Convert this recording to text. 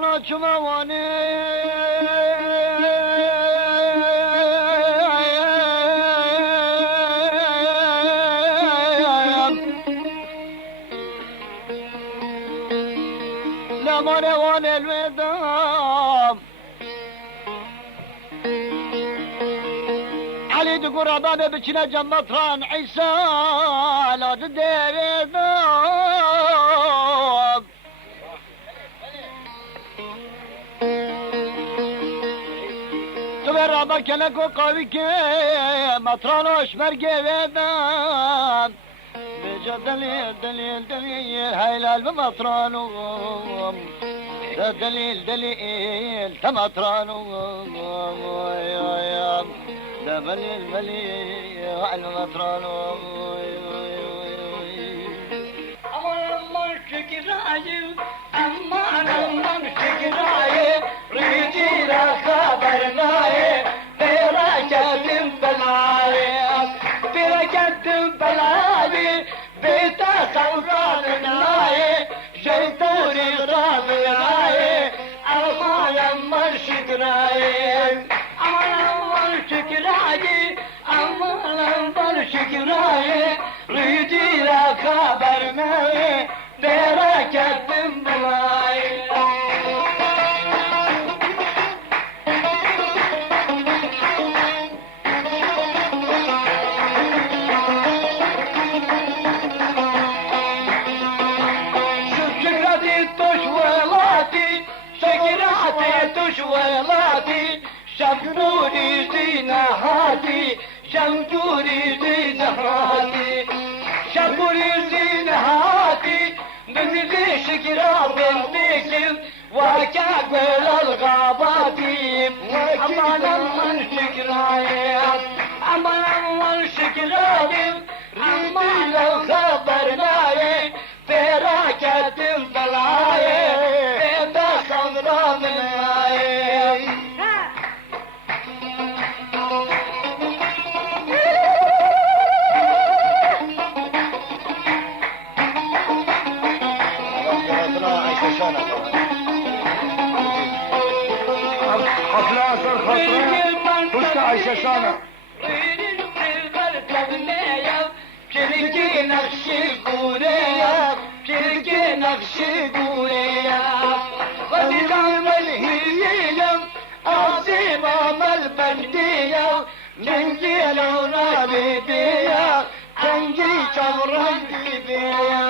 matron çumavani لمن وان الودام علي تقول ربابة بچنا جمطران عيسى لا تديردام تبر ربا كنكو قوي كي مطرانوش مرقي ودام بجا دليل دليل دليل هايلال بمطرانوم ده دليل دليل تمطرانوم ده مليل مليل على مطرانوم Aman şükürayım, aman şükürayım, rüzgâra habernaye, felaketim belayım, felaketim belayım, beta savrannaye, şeytani rabinaye, aman şükürayım, aman şükürayım, aman şükürayım, rüzgâra habernaye, felaketim belayım. شمجوري زينهاتي شمجوري زينهاتي شمجوري زينهاتي بنزي شكرا بنتكم وكاكبل الغاباتي أمان شكرايم أمان شكرايم أمان الخبرنايم فراكتم بلايم بيبا خضرا منايم حفلة أصل خطرة وش عايشة شانا Kirki nakşi gureya, kirki nakşi gureya. Vazifam el-hiyem, azimam el-bendiya, mengi el-avna bibiya, tengi çavran bibiya.